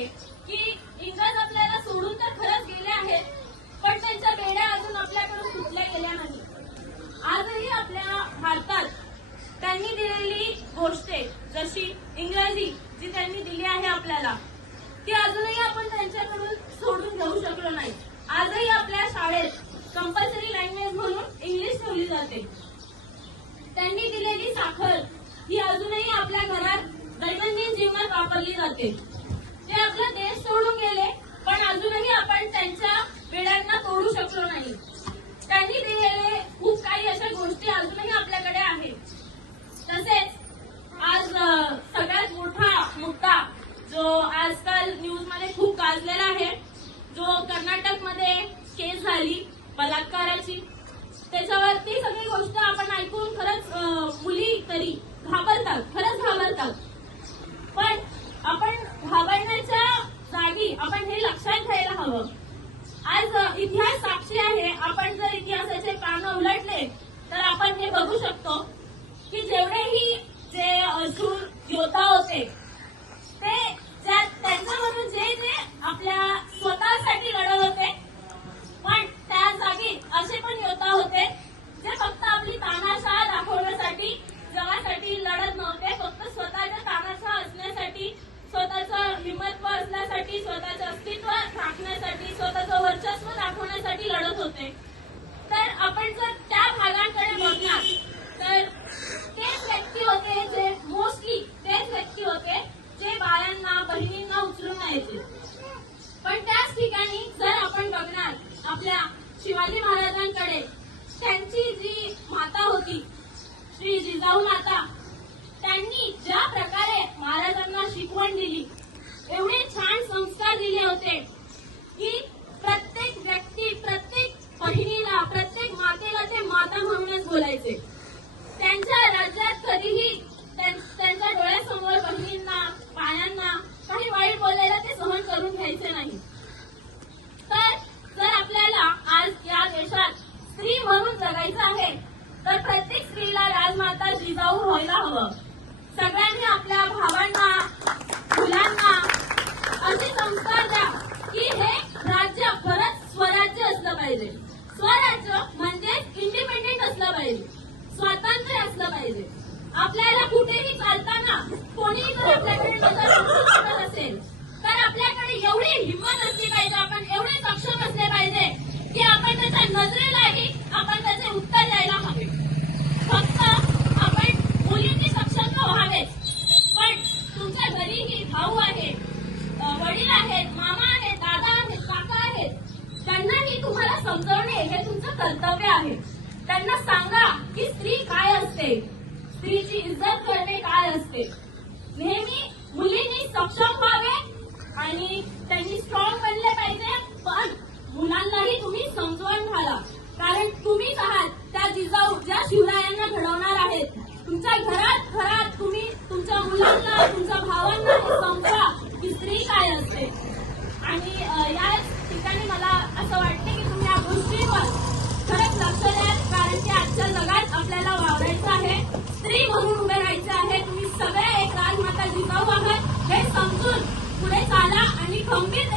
आहे की इंग्रज आपल्याला सोडून तर खरंच गेले आहेत, पण त्यांच्या बेड्या अजून आपल्याकडून सुटल्या गेल्या नाही. आजही आपल्या भारतात त्यांनी दिलेली गोष्ट जशी इंग्रजी जी त्यांनी दिली आहे आपल्याला, ती अजूनही आपण त्यांच्याकडून सोडून घेऊ शकलो नाही. आजही आपल्या शाळेत कंपल्सरी लँग्वेज म्हणून इंग्लिश ठेवली जाते. त्यांनी दिलेली साखर ही अजूनही आपल्या घरात दैनंदिन जीवनात वापरली जाते. ते आपला देश सोडून गेले, पण अजूनही आपण त्यांच्या बेड्यांना तोडू शकलो नाही. त्यांनी दिलेले खूप काही अशा गोष्टी अजूनही आपल्याकडे आहेत. तसेच आज सगळ्यात मोठा मुद्दा जो आजकाल न्यूज मध्ये खूप गाजलेला आहे, जो कर्नाटकमध्ये केस झाली बलात्काराची, त्याच्यावरती सगळी गोष्ट आपण ऐकून खरंच मुली तरी घाबरतात, खरंच घाबरतात. पण आपण घाबरण्याच्या जागी आपण हे लक्षात घ्यायला हवं. आज इतिहास साक्षी आहे. आपण जर इतिहासाचे पानं उलटले तर आपण हे बघू शकतो की जेवढेही जे शूर योद्धा होते ते त्यांच्यामधून जे आपल्या स्वतःसाठी लढत होते, पण त्या जागी असे पण योद्धा होते जे फक्त आपली तानाशाह दाखवण्यासाठी जगासाठी लढत नव्हते, फक्त स्वतःच्या तानाशाह असण्यासाठी, स्वतःचं हिंमत्व असण्यासाठी, स्वतःचं अस्तित्व राखण्यासाठी, स्वतःचं वर्चस्व दाखवण्यासाठी लढत होते. तर आपण जर त्या भागांकडे बघणार तर तेच व्यक्ती होते जे मोस्टली तेच व्यक्ती होते जे बाळांना बहिणींना उचलून न्यायचे. पण त्याच ठिकाणी जर आपण बघणार आपल्या शिवाजी महाराजांकडे, त्यांची जी माता होती श्री जिजाऊ माता, त्यांनी ज्या प्रकारे महाराजांना शिकवण दिली, एवढे छान संस्कार दिले होते की प्रत्येक व्यक्ती, प्रत्येक बहिणीला, प्रत्येक मातेला ते माता म्हणूनच बोलायचे. त्यांच्या राज्यात कधीही त्यांच्या डोळ्यासमोर बहिणींना, पायांना काही वाईट बोलायला ते सहन करून घ्यायचे नाही. तर जर आपल्याला आज या देशात स्त्री म्हणून जगायचं आहे तर प्रत्येक स्त्रीला राजमाता जिजाऊ व्हायला हवं. सगळ्यांनी आपल्या भावांना, मुलांना असे संस्कार द्या की हे राज्य खरंच स्वराज्य असलं पाहिजे. स्वराज्य म्हणजे इंडिपेंडेंट असलं पाहिजे, स्वातंत्र्य असलं पाहिजे. आपल्याला कुठेही चालताना कोणीही जर आपल्याकडे नजर असेल तर आपल्याकडे एवढी हिंमत असली पाहिजे, आपण एवढे सक्षम असले पाहिजे की आपण त्याच्या नजरेलाही आपण त्याचे उत्तर द्यायला हवे. फक्त आपण मुलींनी सक्षम व्हावेच, पण तुमच्या घरीही भाऊ आहे, वडील आहेत, मामा आहेत, दादा आहेत, काका आहेत, त्यांनाही तुम्हाला समजवणे हे तुमचं कर्तव्य आहे. त्यांना सांगा की स्त्री काय असते, स्त्रीची इज्जत करणे काय असते. नेहमी मुलींनी सक्षम व्हावे आणि त्यांनी स्ट्रॉंग बनले पाहिजे, पण मुलांनाही तुम्ही समजवून घाला. कारण तुम्हीच आहात त्या जिजाऊ ज्या शिवरायांना घडवणार आहेत. तुमच्या घरात तुम्ही तुमच्या मुलांना, तुमच्या भावांना समजा की स्त्री काय असते. आणि या ठिकाणी मला असं वाटते की तुम्ही या गोष्टींवर खरंच लक्ष द्या, कारण की आजच्या जगात आपल्याला वावरायचं आहे, स्त्री म्हणून उभे राहायचे आहे. तुम्ही सगळे एक राजमाता जिजाऊ आहात हे समजून पुढे चाला आणि खंबीर